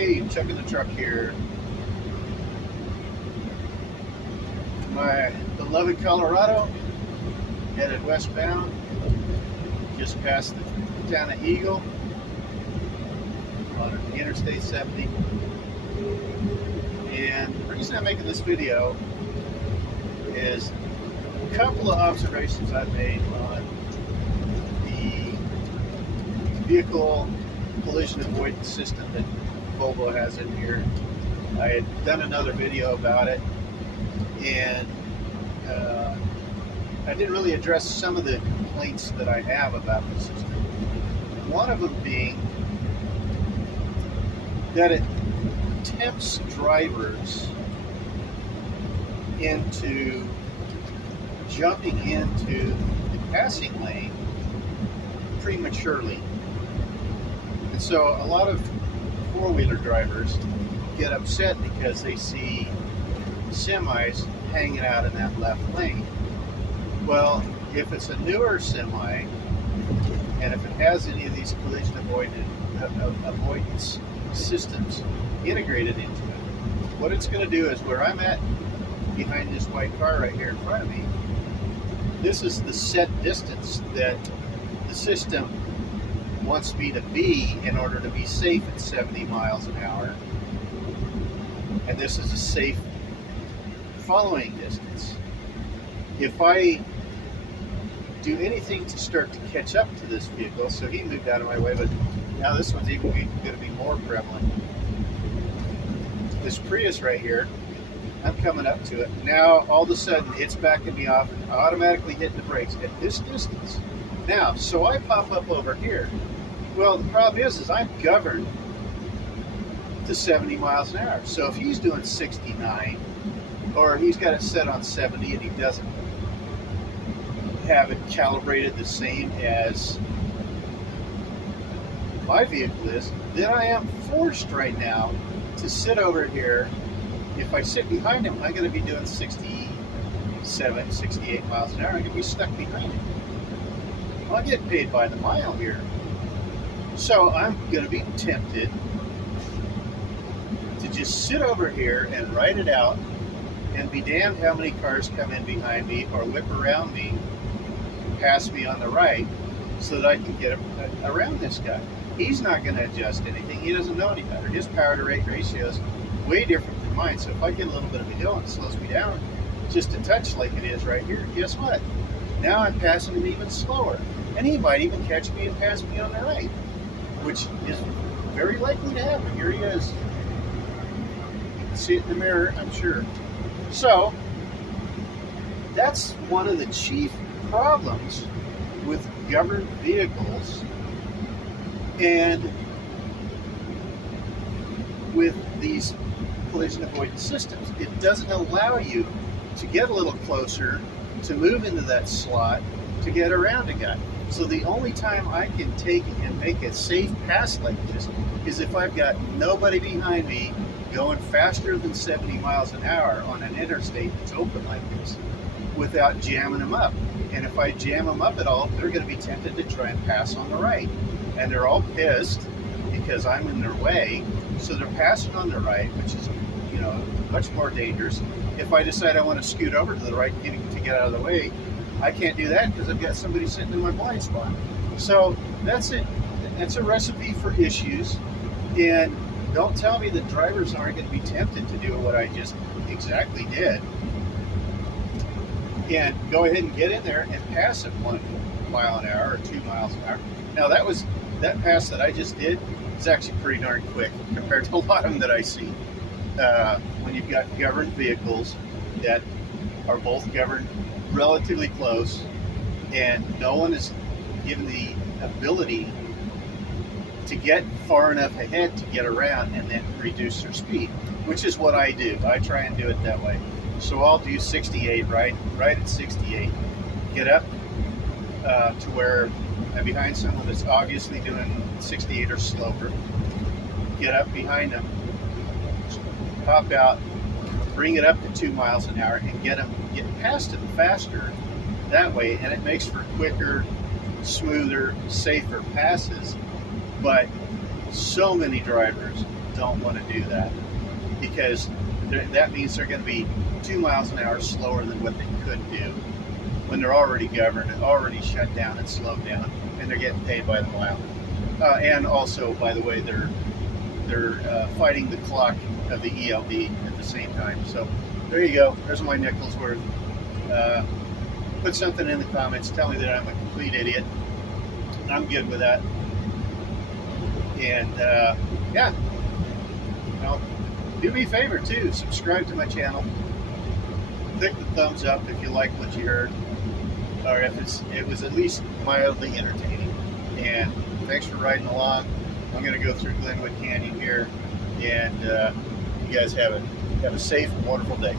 Hey, Chuck in the truck here. My beloved Colorado, headed westbound, just past the town of Eagle on Interstate 70. And the reason I'm making this video is a couple of observations I've made on the vehicle collision avoidance system that Volvo has in here. I had done another video about it, and I didn't really address some of the complaints that I have about the system. One of them being that it tempts drivers into jumping into the passing lane prematurely. And so a lot of four-wheeler drivers get upset because they see semis hanging out in that left lane. Well, if it's a newer semi, and if it has any of these collision avoidance systems integrated into it, what it's going to do is where I'm at behind this white car right here in front of me, this is the set distance that the system wants me to be in order to be safe at 70 miles an hour. And this is a safe following distance. If I do anything to start to catch up to this vehicle, so he moved out of my way, but now this one's even going to be more prevalent. This Prius right here, I'm coming up to it. Now, all of a sudden, it's backing me off and automatically hitting the brakes at this distance. Now, so I pop up over here. Well, the problem is I'm governed to 70 miles an hour. So if he's doing 69, or he's got it set on 70 and he doesn't have it calibrated the same as my vehicle is, then I am forced right now to sit over here. If I sit behind him, I'm going to be doing 67, 68 miles an hour. I'm going to be stuck behind him. I'll get paid by the mile here. So I'm going to be tempted to just sit over here and ride it out and be damned how many cars come in behind me or whip around me, pass me on the right, so that I can get around this guy. He's not going to adjust anything. He doesn't know any better. His power to rate ratio is way different than mine. So if I get a little bit of a hill and it slows me down just a touch like it is right here, guess what? Now I'm passing him even slower. And he might even catch me and pass me on the right, which is very likely to happen. Here he is. You can see it in the mirror, I'm sure. So that's one of the chief problems with governed vehicles and with these collision avoidance systems. It doesn't allow you to get a little closer, to move into that slot, to get around a guy. So the only time I can take and make a safe pass like this is if I've got nobody behind me going faster than 70 miles an hour on an interstate that's open like this without jamming them up. And if I jam them up at all, they're going to be tempted to try and pass on the right. And they're all pissed because I'm in their way. So they're passing on the right, which is, much more dangerous. If I decide I want to scoot over to the right to get out of the way, I can't do that because I've got somebody sitting in my blind spot. So that's it. That's a recipe for issues. And don't tell me that drivers aren't going to be tempted to do what I just exactly did. And go ahead and get in there and pass at 1 mile an hour or 2 miles an hour. Now that pass that I just did is actually pretty darn quick compared to a lot of them that I see. When you've got governed vehicles that are both governed relatively close, and no one is given the ability to get far enough ahead to get around and then reduce their speed, which is what I do. I try and do it that way. So I'll do 68, right at 68, get up to where I'm behind someone that's obviously doing 68 or slower, get up behind them, pop out, bring it up to 2 miles an hour, and get past them faster that way, and it makes for quicker, smoother, safer passes. But so many drivers don't want to do that, because that means they're going to be 2 miles an hour slower than what they could do when they're already governed, already shut down and slowed down, and they're getting paid by the mile. And also, by the way, they're fighting the clock of the ELD at the same time. So there you go. There's my nickel's worth. Put something in the comments. Tell me that I'm a complete idiot. I'm good with that. And yeah, you know, do me a favor too. Subscribe to my channel. Click the thumbs up if you like what you heard, or if it was at least mildly entertaining. And thanks for riding along. I'm going to go through Glenwood Canyon here, and you guys have a safe and wonderful day.